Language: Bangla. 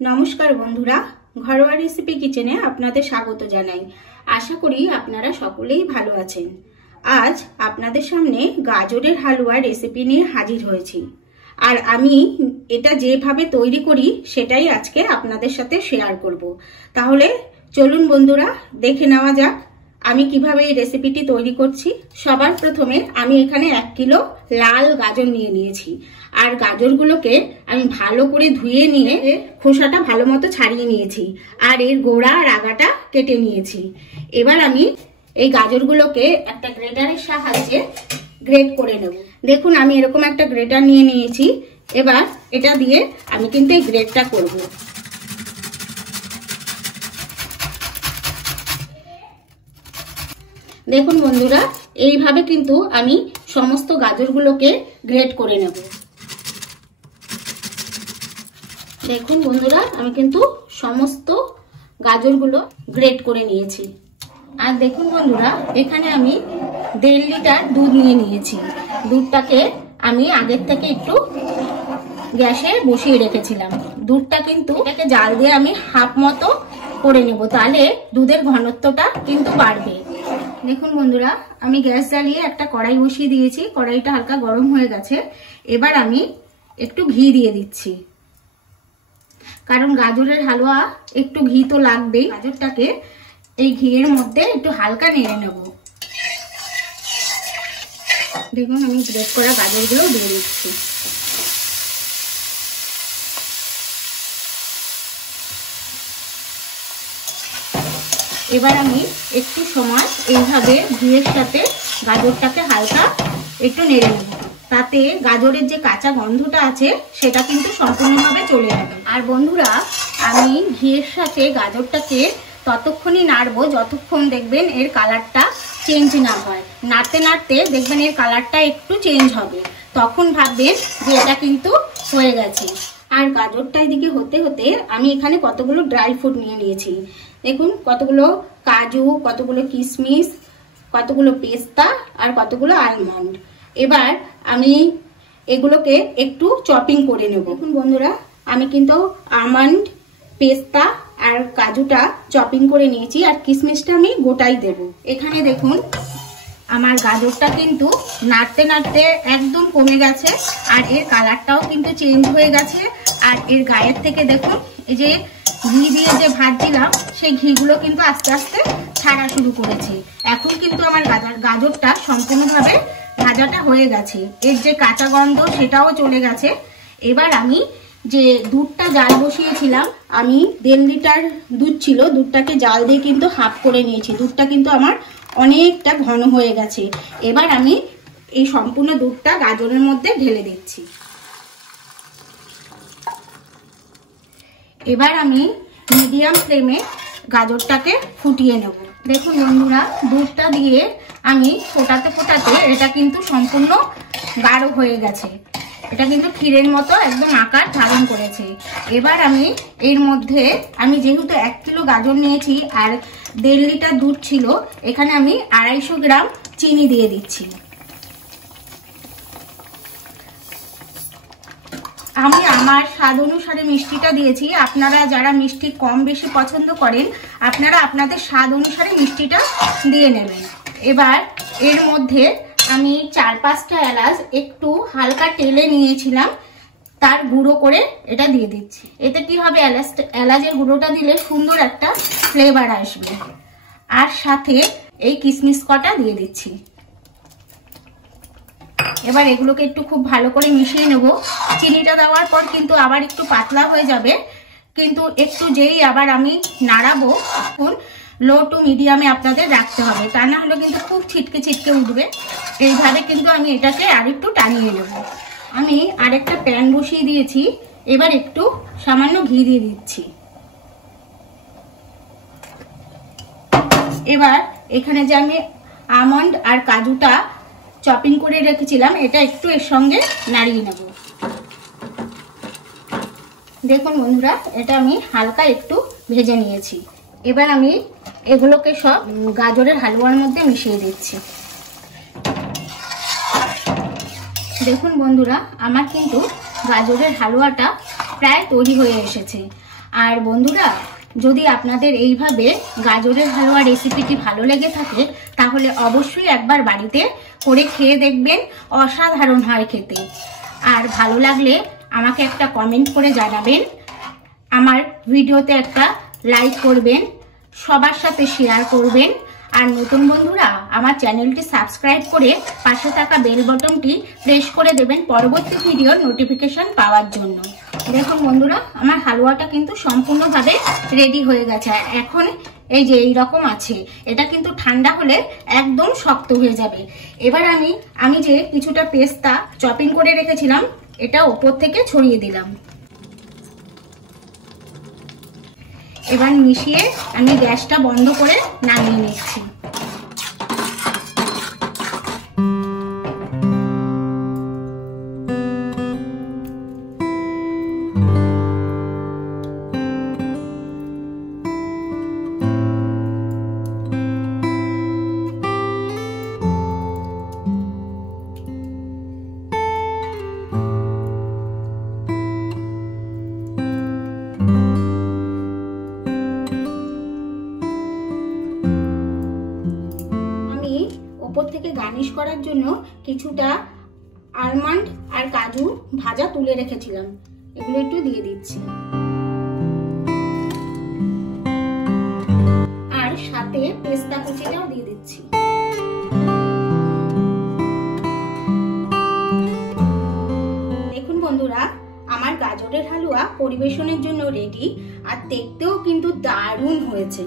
नमस्कार बंधुरा घरोया रेसिपि किचेने आपनादेर स्वागत जानाई। आशा करी आपनारा सकलेई भालो आछेन। आज आपनादेर सामने गाजरेर हालुया रेसिपि निये हाजिर हयेछि और आमी एटा जेभावे तैरी करी सेटाई आजके आपनादेर साथे शेयार करब। ताहले चलुन बंधुरा देखे नेওয়া যাক আমি কিভাবে এই রেসিপিটি তৈরি করছি। সবার প্রথমে আমি এখানে 1 কিলো লাল গাজর নিয়ে নিয়েছি আর গাজরগুলোকে আমি ভালো করে ধুয়ে নিয়ে খোসাটা ভালোমতো ছাড়িয়ে নিয়েছি আর এর গোড়া আর আগাটা কেটে নিয়েছি। এবার আমি এই গাজরগুলোকে একটা গ্রেটারের সাহায্যে গ্রেট করে নেব। দেখুন আমি এরকম একটা গ্রেটার নিয়ে নিয়েছি। এবার এটা দিয়ে আমি কিন্তু এই গ্রেটটা করব। দেখুন বন্ধুরা এইভাবে কিন্তু আমি সমস্ত গাজরগুলোকে গ্রেট করে নেব। দেখুন বন্ধুরা আমি কিন্তু সমস্ত গাজরগুলো গ্রেট করে নিয়েছি। আর দেখুন বন্ধুরা এখানে আমি 1.5 লিটার দুধ নিয়ে নিয়েছি। দুধটাকে আমি আগের থেকে একটু গ্যাসে বসিয়ে রেখেছিলাম। দুধটা কিন্তু এটাকে জাল দিয়ে আমি হাফ মতো করে নেব, তাহলে দুধের ঘনত্বটা কিন্তু বাড়বে। দেখুন বন্ধুরা আমি গ্যাস জ্বালিয়ে একটা কড়াই বসিয়ে দিয়েছি। কড়াইটা হালকা গরম হয়ে গেছে। এবার আমি একটু ঘি দিয়ে দিচ্ছি, কারণ গাজরের হালুয়া একটু ঘি তো লাগবেই। গাজরটাকে এই ঘিয়ের মধ্যে একটু হালকা নেড়ে নেব। দেখুন আমি গ্রেট করা গাজরগুলো দিয়ে দিচ্ছি। এবার আমি একটু সময় এইভাবে ঘিয়ের সাথে গাজরটাকে হালকা একটু নেড়ে নেব, তাতে গাজরের যে কাঁচা গন্ধটা আছে সেটা কিন্তু সম্পূর্ণভাবে চলে যাবে। আর বন্ধুরা আমি ঘিয়ের সাথে গাজরটাকে ততক্ষণই নাড়বো যতক্ষণ দেখবেন এর কালারটা চেঞ্জ না হয়। নাড়তে নাড়তে দেখবেন এর কালারটা একটু চেঞ্জ হবে, তখন ভাববেন যে এটা কিন্তু হয়ে গেছে। আর গাজরটা এদিকে হতে হতে আমি এখানে কতগুলো ড্রাই ফ্রুট নিয়ে নিয়েছি। দেখুন কতগুলো কাজু, কতগুলো কিশমিশ, কতগুলো পেস্তা আর কতগুলো আলমন্ড। এবার আমি এগুলোকে একটু চপিং করে নেব। দেখুন বন্ধুরা আমি কিন্তু আমন্ড, পেস্তা আর কাজুটা চপিং করে নিয়েছি আর কিশমিশটা আমি গোটাই দেব। এখানে দেখুন আমার গাজরটা কিন্তু নাড়তে নাড়তে একদম কমে গেছে আর এর কালারটাও কিন্তু চেঞ্জ হয়ে গেছে। আর এর গায়ের থেকে দেখুন এই যে ঘি দিয়ে যে ভাজছিলাম সেই ঘিগুলো কিন্তু আস্তে আস্তে ছাড়া শুরু করেছে। এখন কিন্তু আমার গাজরটা সম্পূর্ণভাবে ভাজাটা হয়ে গেছে, এর যে কাঁচা গন্ধ সেটাও চলে গেছে। এবার আমি যে দুধটা জাল বসিয়েছিলাম, আমি 1.5 লিটার দুধ ছিল, দুধটাকে জাল দিয়ে কিন্তু হাফ করে নিয়েছি। দুধটা কিন্তু আমার অনেকটা ঘন হয়ে গেছে। এবার আমি এই সম্পূর্ণ দুধটা গাজরের মধ্যে ঢেলে দিচ্ছি। এবার আমি মিডিয়াম ফ্লেমে গাজরটাকে ফুটিয়ে নেব। দেখুন বন্ধুরা দুধটা দিয়ে আমি ফোটাতে ফোটাতে এটা কিন্তু সম্পূর্ণ গাঢ় হয়ে গেছে। এটা কিন্তু ক্ষীরের মতো একদম আকার ধারণ করেছে। এবার আমি এর মধ্যে আমি যেহেতু 1 কিলো গাজর নিয়েছি আর 1.5 লিটার দুধ ছিল, এখানে আমি 250 গ্রাম চিনি দিয়ে দিচ্ছি। আমি আমার স্বাদ অনুসারে মিষ্টিটা দিয়েছি। আপনারা যারা মিষ্টি কম বেশি পছন্দ করেন আপনারা আপনাদের স্বাদ অনুসারে মিষ্টিটা দিয়ে নেবেন। এবার এর মধ্যে আমি 4-5টা এলাচ একটু হালকা টেলে নিয়েছিলাম, তার গুঁড়ো করে এটা দিয়ে দিচ্ছি। এতে কি হবে, এলাচের গুঁড়োটা দিলে সুন্দর একটা ফ্লেভার আসবে। আর সাথে এই কিশমিশ কটা দিয়ে দিচ্ছি। এবার এগুলোকে একটু খুব ভালো করে মিশিয়ে নেব। চিনিটা দেওয়ার পর কিন্তু আবার একটু পাতলা হয়ে যাবে, কিন্তু একটু যেই আবার আমি নাড়াবো তখন লো টু মিডিয়ামে আপনাদের রাখতে হবে, তা না হলে কিন্তু খুব ছিটকে ছিটকে উঠবে। এইভাবে কিন্তু আমি এটাকে আরেকটু টানিয়ে নেব। আমি আরেকটা প্যান বসিয়ে দিয়েছি। এবার একটু সামান্য ঘি দিয়ে দিচ্ছি। এবার এখানে যে আমি আমন্ড আর কাজুটা চপিং করে রেখেছিলাম এটা একটু এর সঙ্গে নাড়িয়ে নেব। দেখুন বন্ধুরা এটা আমি হালকা একটু ভেজে নিয়েছি। এবার আমি এগুলোকে সব গাজরের হালুয়ার মধ্যে মিশিয়ে দিচ্ছি। দেখুন বন্ধুরা আমার কিন্তু গাজরের হালুয়াটা প্রায় তৈরি হয়ে এসেছে। আর বন্ধুরা, যদি আপনাদের এইভাবে গাজরের হালুয়া রেসিপিটি ভালো লেগে থাকে তাহলে অবশ্যই একবার বাড়িতে করে খেয়ে দেখবেন, অসাধারণ হয় খেতে। আর ভালো লাগলে আমাকে একটা কমেন্ট করে জানাবেন, আমার ভিডিওতে একটা লাইক করবেন, সবার সাথে শেয়ার করবেন। আর নতুন বন্ধুরা আমার চ্যানেলটি সাবস্ক্রাইব করে পাশে থাকা বেল বাটনটি প্রেস করে দেবেন পরবর্তী ভিডিওর নোটিফিকেশন পাওয়ার জন্য। দেখুন বন্ধুরা, আমার হালুয়াটা কিন্তু সম্পূর্ণভাবে রেডি হয়ে গেছে। এখন এই যে এইরকম আছে, এটা কিন্তু ঠান্ডা হলে একদম শক্ত হয়ে যাবে। এবার আমি যে কিছুটা পেস্তা চপিং করে রেখেছিলাম এটা ওপর থেকে ছড়িয়ে দিলাম। এবার মিশিয়ে আমি গ্যাসটা বন্ধ করে নামিয়ে নিচ্ছি। উপর থেকে গার্নিশ করার জন্য কিছুটা আলমন্ড আর কাজু ভাজা তুলে রেখেছিলাম, এগুলো একটু দিয়ে দিচ্ছি। আর সাথে পেস্তা কুচিটাও দিয়ে দিচ্ছি। দেখুন বন্ধুরা, আমার গাজরের হালুয়া পরিবেশনের জন্য রেডি। আর দেখতেও কিন্তু দারুণ হয়েছে।